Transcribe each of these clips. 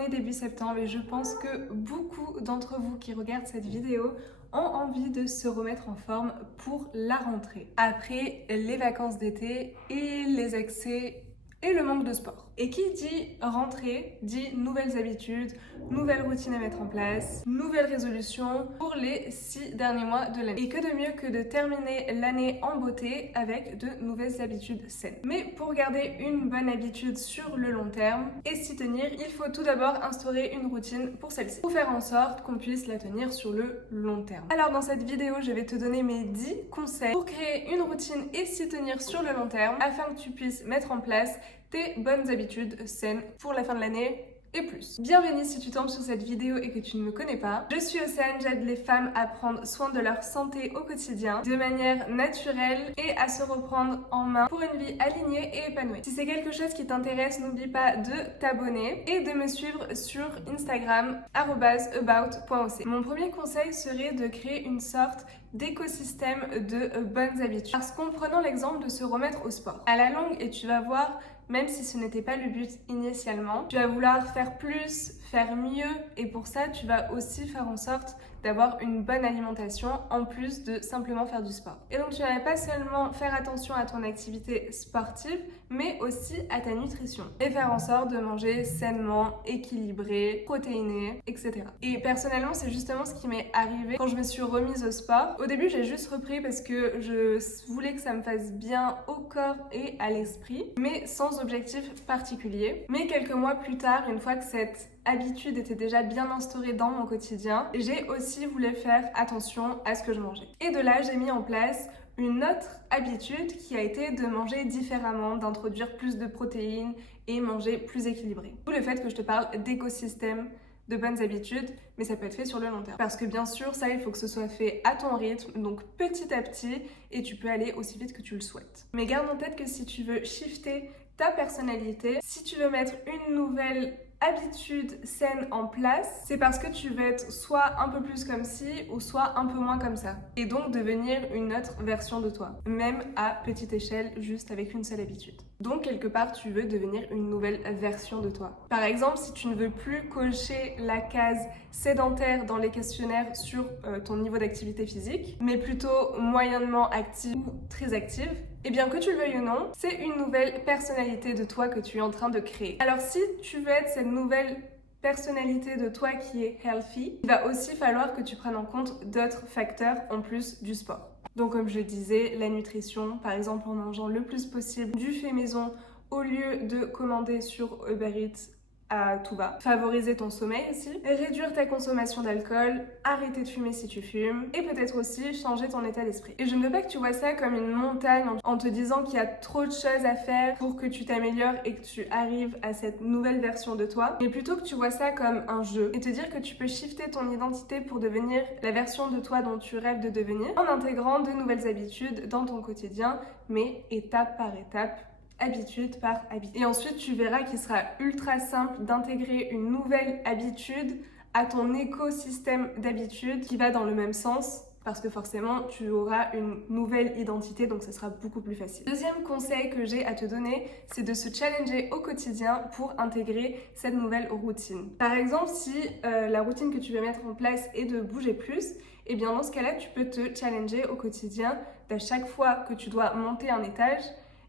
est début septembre et je pense que beaucoup d'entre vous qui regardent cette vidéo ont envie de se remettre en forme pour la rentrée. Après les vacances d'été et les excès et le manque de sport. Et qui dit rentrée, dit nouvelles habitudes, nouvelles routines à mettre en place, nouvelles résolutions pour les 6 derniers mois de l'année. Et que de mieux que de terminer l'année en beauté avec de nouvelles habitudes saines. Mais pour garder une bonne habitude sur le long terme et s'y tenir, il faut tout d'abord instaurer une routine pour celle-ci. Pour faire en sorte qu'on puisse la tenir sur le long terme. Alors dans cette vidéo, je vais te donner mes 10 conseils pour créer une routine et s'y tenir sur le long terme afin que tu puisses mettre en place tes bonnes habitudes saines pour la fin de l'année et plus. Bienvenue si tu tombes sur cette vidéo et que tu ne me connais pas. Je suis Océane, j'aide les femmes à prendre soin de leur santé au quotidien de manière naturelle et à se reprendre en main pour une vie alignée et épanouie. Si c'est quelque chose qui t'intéresse, n'oublie pas de t'abonner et de me suivre sur Instagram @about.oc. Mon premier conseil serait de créer une sorte d'écosystème de bonnes habitudes. Parce qu'en prenant l'exemple de se remettre au sport. À la longue, et tu vas voir, même si ce n'était pas le but initialement, tu vas vouloir faire plus, faire mieux et pour ça, tu vas aussi faire en sorte d'avoir une bonne alimentation en plus de simplement faire du sport. Et donc tu vas pas seulement faire attention à ton activité sportive, mais aussi à ta nutrition et faire en sorte de manger sainement, équilibré, protéiné, etc. Et personnellement, c'est justement ce qui m'est arrivé quand je me suis remise au sport. Au début, j'ai juste repris parce que je voulais que ça me fasse bien au corps et à l'esprit, mais sans objectif particulier. Mais quelques mois plus tard, une fois que cette habitude était déjà bien instaurée dans mon quotidien, j'ai aussi voulu faire attention à ce que je mangeais. Et de là, j'ai mis en place une autre habitude qui a été de manger différemment, d'introduire plus de protéines et manger plus équilibré. D'où le fait que je te parle d'écosystème de bonnes habitudes, mais ça peut être fait sur le long terme. Parce que bien sûr, ça, il faut que ce soit fait à ton rythme, donc petit à petit, et tu peux aller aussi vite que tu le souhaites. Mais garde en tête que si tu veux shifter ta personnalité, si tu veux mettre une nouvelle habitude saine en place, c'est parce que tu veux être soit un peu plus comme ci ou soit un peu moins comme ça. Et donc devenir une autre version de toi, même à petite échelle, juste avec une seule habitude. Donc quelque part, tu veux devenir une nouvelle version de toi. Par exemple, si tu ne veux plus cocher la case sédentaire dans les questionnaires sur ton niveau d'activité physique, mais plutôt moyennement active ou très active, et bien que tu le veuilles ou non, c'est une nouvelle personnalité de toi que tu es en train de créer. Alors si tu veux être cette nouvelle personnalité de toi qui est healthy, il va aussi falloir que tu prennes en compte d'autres facteurs en plus du sport. Donc comme je disais, la nutrition, par exemple en mangeant le plus possible du fait maison au lieu de commander sur Uber Eats à tout va. Favoriser ton sommeil aussi, réduire ta consommation d'alcool, arrêter de fumer si tu fumes et peut-être aussi changer ton état d'esprit. Et je ne veux pas que tu vois ça comme une montagne en te disant qu'il y a trop de choses à faire pour que tu t'améliores et que tu arrives à cette nouvelle version de toi, mais plutôt que tu vois ça comme un jeu et te dire que tu peux shifter ton identité pour devenir la version de toi dont tu rêves de devenir en intégrant de nouvelles habitudes dans ton quotidien, mais étape par étape, habitude par habitude. Et ensuite, tu verras qu'il sera ultra simple d'intégrer une nouvelle habitude à ton écosystème d'habitudes qui va dans le même sens parce que forcément, tu auras une nouvelle identité, donc ce sera beaucoup plus facile. Deuxième conseil que j'ai à te donner, c'est de se challenger au quotidien pour intégrer cette nouvelle routine. Par exemple, si la routine que tu veux mettre en place est de bouger plus, et bien dans ce cas-là, tu peux te challenger au quotidien d'à chaque fois que tu dois monter un étage,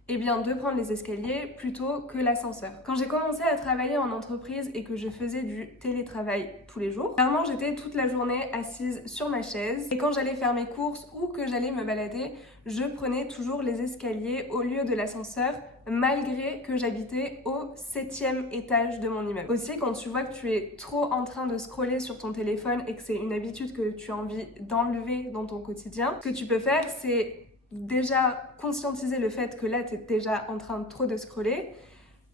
et bien de prendre les escaliers plutôt que l'ascenseur. Quand j'ai commencé à travailler en entreprise et que je faisais du télétravail tous les jours, clairement j'étais toute la journée assise sur ma chaise et quand j'allais faire mes courses ou que j'allais me balader, je prenais toujours les escaliers au lieu de l'ascenseur malgré que j'habitais au 7e étage de mon immeuble. Aussi, quand tu vois que tu es trop en train de scroller sur ton téléphone et que c'est une habitude que tu as envie d'enlever dans ton quotidien, ce que tu peux faire, c'est déjà conscientiser le fait que là tu es déjà en train de trop de scroller,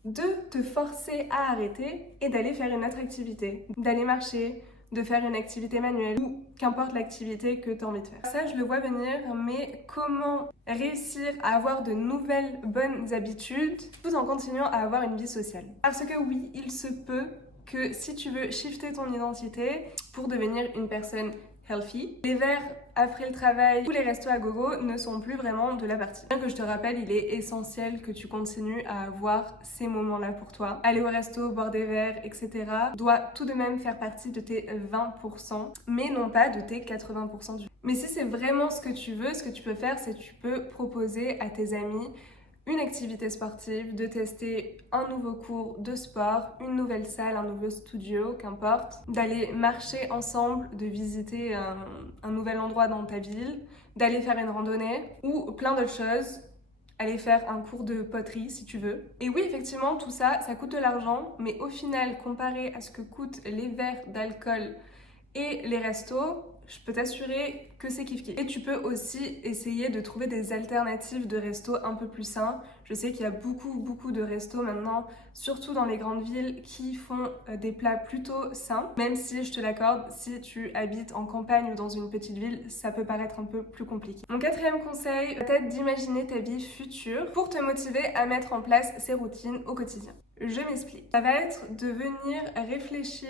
de te forcer à arrêter et d'aller faire une autre activité, d'aller marcher, de faire une activité manuelle ou qu'importe l'activité que tu as envie de faire. Ça, je le vois venir, mais comment réussir à avoir de nouvelles bonnes habitudes tout en continuant à avoir une vie sociale? Parce que oui, il se peut que si tu veux shifter ton identité pour devenir une personne healthy. Les verres après le travail ou les restos à gogo ne sont plus vraiment de la partie. Bien que je te rappelle, il est essentiel que tu continues à avoir ces moments-là pour toi. Aller au resto, boire des verres, etc. doit tout de même faire partie de tes 20%, mais non pas de tes 80% du. Mais si c'est vraiment ce que tu veux, ce que tu peux faire, c'est que tu peux proposer à tes amis une activité sportive, de tester un nouveau cours de sport, une nouvelle salle, un nouveau studio, qu'importe, d'aller marcher ensemble, de visiter un nouvel endroit dans ta ville, d'aller faire une randonnée ou plein d'autres choses, aller faire un cours de poterie si tu veux. Et oui, effectivement, tout ça, ça coûte de l'argent, mais au final, comparé à ce que coûtent les verres d'alcool et les restos, je peux t'assurer que c'est kiff-kiff. Et tu peux aussi essayer de trouver des alternatives de restos un peu plus sains. Je sais qu'il y a beaucoup de restos maintenant, surtout dans les grandes villes, qui font des plats plutôt sains. Même si, je te l'accorde, si tu habites en campagne ou dans une petite ville, ça peut paraître un peu plus compliqué. Mon quatrième conseil, peut-être d'imaginer ta vie future pour te motiver à mettre en place ces routines au quotidien. Je m'explique. Ça va être de venir réfléchir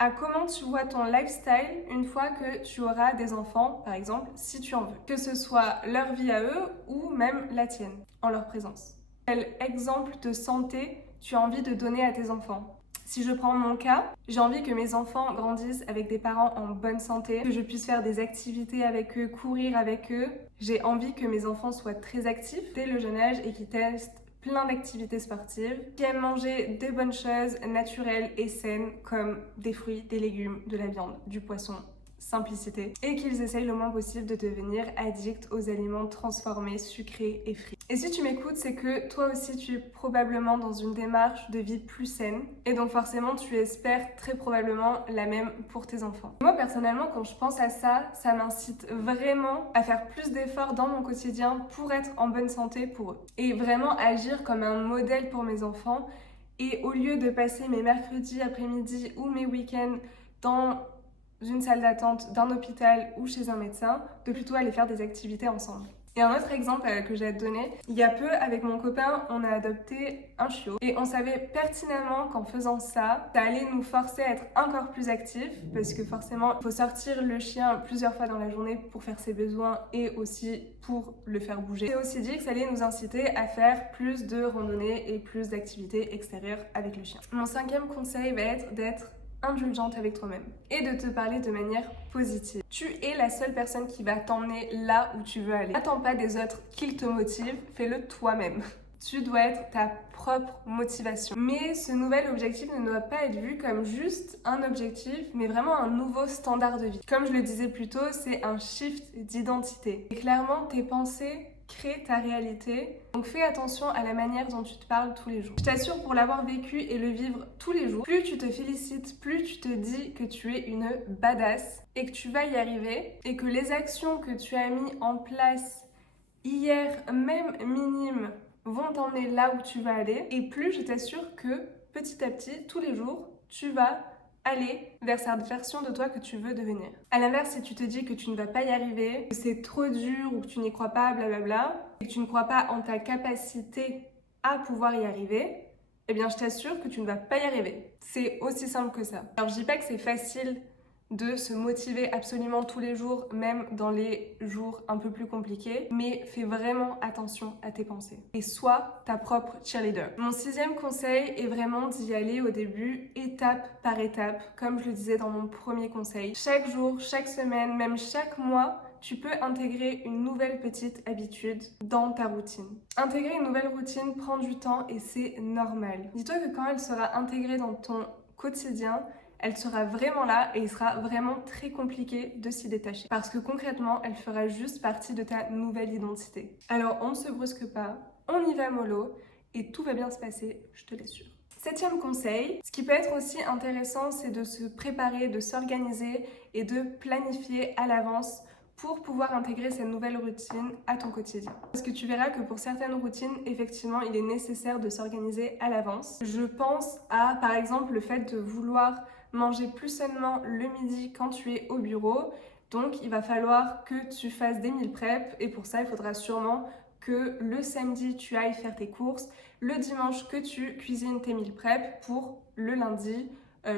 à comment tu vois ton lifestyle une fois que tu auras des enfants, par exemple, si tu en veux. Que ce soit leur vie à eux ou même la tienne, en leur présence. Quel exemple de santé tu as envie de donner à tes enfants? Si je prends mon cas, j'ai envie que mes enfants grandissent avec des parents en bonne santé, que je puisse faire des activités avec eux, courir avec eux. J'ai envie que mes enfants soient très actifs dès le jeune âge et qu'ils testent plein d'activités sportives, qui aiment manger des bonnes choses naturelles et saines comme des fruits, des légumes, de la viande, du poisson, simplicité, et qu'ils essayent le moins possible de devenir addicts aux aliments transformés, sucrés et frits. Et si tu m'écoutes, c'est que toi aussi tu es probablement dans une démarche de vie plus saine et donc forcément tu espères très probablement la même pour tes enfants. Moi personnellement, quand je pense à ça, ça m'incite vraiment à faire plus d'efforts dans mon quotidien pour être en bonne santé pour eux et vraiment agir comme un modèle pour mes enfants. Et au lieu de passer mes mercredis après-midi ou mes week-ends dans une salle d'attente d'un hôpital ou chez un médecin, de plutôt aller faire des activités ensemble. Et un autre exemple que j'ai à te donner, il y a peu avec mon copain, on a adopté un chiot et on savait pertinemment qu'en faisant ça, ça allait nous forcer à être encore plus actifs parce que forcément, il faut sortir le chien plusieurs fois dans la journée pour faire ses besoins et aussi pour le faire bouger. C'est aussi dit que ça allait nous inciter à faire plus de randonnées et plus d'activités extérieures avec le chien. Mon cinquième conseil va être d'être indulgente avec toi-même et de te parler de manière positive. Tu es la seule personne qui va t'emmener là où tu veux aller. N'attends pas des autres qu'ils te motivent, fais-le toi-même. Tu dois être ta propre motivation. Mais ce nouvel objectif ne doit pas être vu comme juste un objectif, mais vraiment un nouveau standard de vie. Comme je le disais plus tôt, c'est un shift d'identité. Et clairement, tes pensées crée ta réalité. Donc fais attention à la manière dont tu te parles tous les jours. Je t'assure, pour l'avoir vécu et le vivre tous les jours, plus tu te félicites, plus tu te dis que tu es une badass et que tu vas y arriver et que les actions que tu as mis en place hier, même minimes, vont t'emmener là où tu vas aller. Et plus je t'assure que petit à petit, tous les jours, tu vas aller vers cette version de toi que tu veux devenir. À l'inverse, si tu te dis que tu ne vas pas y arriver, que c'est trop dur ou que tu n'y crois pas, blablabla, et que tu ne crois pas en ta capacité à pouvoir y arriver, eh bien je t'assure que tu ne vas pas y arriver. C'est aussi simple que ça. Alors je dis pas que c'est facile de se motiver absolument tous les jours, même dans les jours un peu plus compliqués, mais fais vraiment attention à tes pensées et sois ta propre cheerleader. Mon sixième conseil est vraiment d'y aller au début, étape par étape, comme je le disais dans mon premier conseil. Chaque jour, chaque semaine, même chaque mois, tu peux intégrer une nouvelle petite habitude dans ta routine. Intégrer une nouvelle routine prend du temps et c'est normal. Dis-toi que quand elle sera intégrée dans ton quotidien, elle sera vraiment là et il sera vraiment très compliqué de s'y détacher. Parce que concrètement, elle fera juste partie de ta nouvelle identité. Alors on ne se brusque pas, on y va mollo et tout va bien se passer, je te l'assure. Septième conseil, ce qui peut être aussi intéressant, c'est de se préparer, de s'organiser et de planifier à l'avance pour pouvoir intégrer cette nouvelle routine à ton quotidien. Parce que tu verras que pour certaines routines, effectivement, il est nécessaire de s'organiser à l'avance. Je pense à, par exemple, le fait de vouloir manger plus sainement le midi quand tu es au bureau. Donc, il va falloir que tu fasses des meal prep et pour ça, il faudra sûrement que le samedi, tu ailles faire tes courses, le dimanche, que tu cuisines tes meal prep pour le lundi,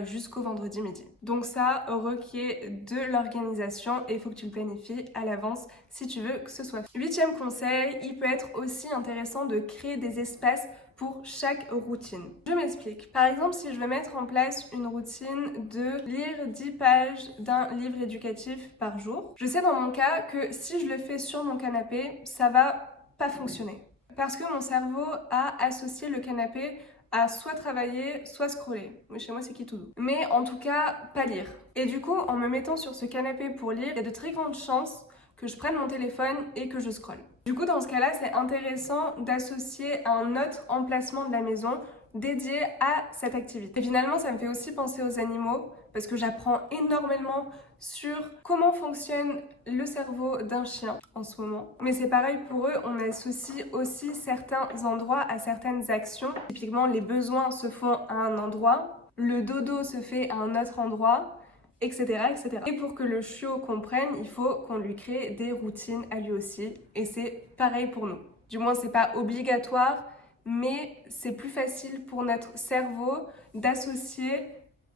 jusqu'au vendredi midi. Donc ça requiert de l'organisation et il faut que tu le planifies à l'avance si tu veux que ce soit fait. 8e conseil, il peut être aussi intéressant de créer des espaces pour chaque routine. Je m'explique. Par exemple, si je veux mettre en place une routine de lire 10 pages d'un livre éducatif par jour, je sais dans mon cas que si je le fais sur mon canapé, ça va pas fonctionner. Parce que mon cerveau a associé le canapé à soit travailler, soit scroller. Chez moi, c'est qui tout doux. Mais en tout cas, pas lire. Et du coup, en me mettant sur ce canapé pour lire, il y a de très grandes chances que je prenne mon téléphone et que je scrolle. Du coup, dans ce cas-là, c'est intéressant d'associer un autre emplacement de la maison dédié à cette activité. Et finalement, ça me fait aussi penser aux animaux parce que j'apprends énormément sur comment fonctionne le cerveau d'un chien en ce moment. Mais c'est pareil pour eux, on associe aussi certains endroits à certaines actions. Typiquement, les besoins se font à un endroit, le dodo se fait à un autre endroit, etc., etc. Et pour que le chiot comprenne, il faut qu'on lui crée des routines à lui aussi. Et c'est pareil pour nous. Du moins, c'est pas obligatoire, mais c'est plus facile pour notre cerveau d'associer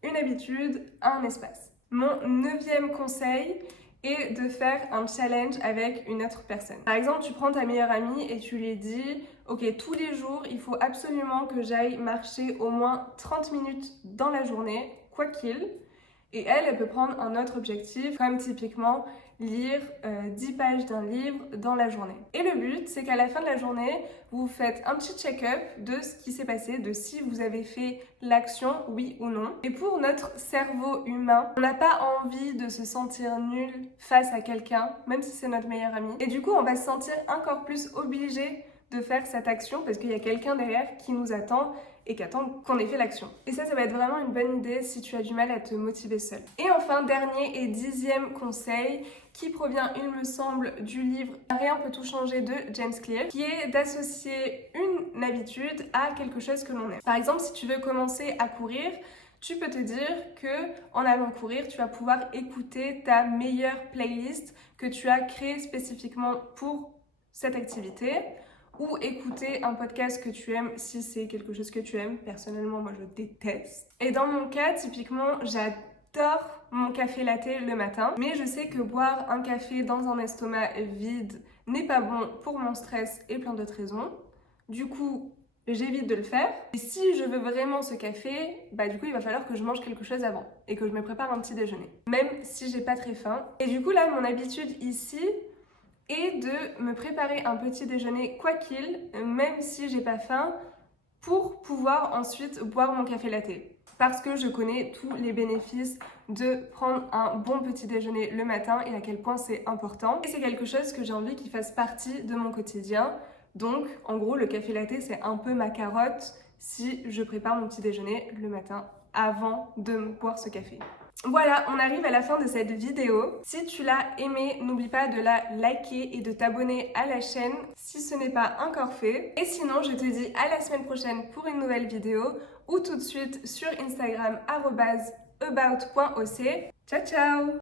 une habitude à un espace. Mon 9e conseil est de faire un challenge avec une autre personne. Par exemple, tu prends ta meilleure amie et tu lui dis « Ok, tous les jours, il faut absolument que j'aille marcher au moins 30 minutes dans la journée, quoi qu'il. » Et elle peut prendre un autre objectif, comme typiquement lire 10 pages d'un livre dans la journée. Et le but, c'est qu'à la fin de la journée, vous faites un petit check-up de ce qui s'est passé, de si vous avez fait l'action, oui ou non. Et pour notre cerveau humain, on n'a pas envie de se sentir nul face à quelqu'un, même si c'est notre meilleur ami. Et du coup, on va se sentir encore plus obligé de faire cette action parce qu'il y a quelqu'un derrière qui nous attend et qui attend qu'on ait fait l'action. Et ça va être vraiment une bonne idée si tu as du mal à te motiver seul. Et enfin, dernier et 10e conseil qui provient, il me semble, du livre Rien peut tout changer de James Clear, qui est d'associer une habitude à quelque chose que l'on aime. Par exemple, si tu veux commencer à courir, tu peux te dire que en allant courir, tu vas pouvoir écouter ta meilleure playlist que tu as créée spécifiquement pour cette activité, ou écouter un podcast que tu aimes si c'est quelque chose que tu aimes. Personnellement, moi je déteste. Et dans mon cas, typiquement, j'adore mon café latte le matin, mais je sais que boire un café dans un estomac vide n'est pas bon pour mon stress et plein d'autres raisons. Du coup, j'évite de le faire. Et si je veux vraiment ce café, du coup, il va falloir que je mange quelque chose avant et que je me prépare un petit déjeuner, même si j'ai pas très faim. Et du coup, là, mon habitude ici, et de me préparer un petit déjeuner quoi qu'il, même si j'ai pas faim, pour pouvoir ensuite boire mon café latte. Parce que je connais tous les bénéfices de prendre un bon petit déjeuner le matin et à quel point c'est important. Et c'est quelque chose que j'ai envie qu'il fasse partie de mon quotidien. Donc, en gros, le café latte, c'est un peu ma carotte si je prépare mon petit déjeuner le matin avant de boire ce café. Voilà, on arrive à la fin de cette vidéo. Si tu l'as aimée, n'oublie pas de la liker et de t'abonner à la chaîne si ce n'est pas encore fait. Et sinon, je te dis à la semaine prochaine pour une nouvelle vidéo ou tout de suite sur Instagram @about.oc. Ciao ciao!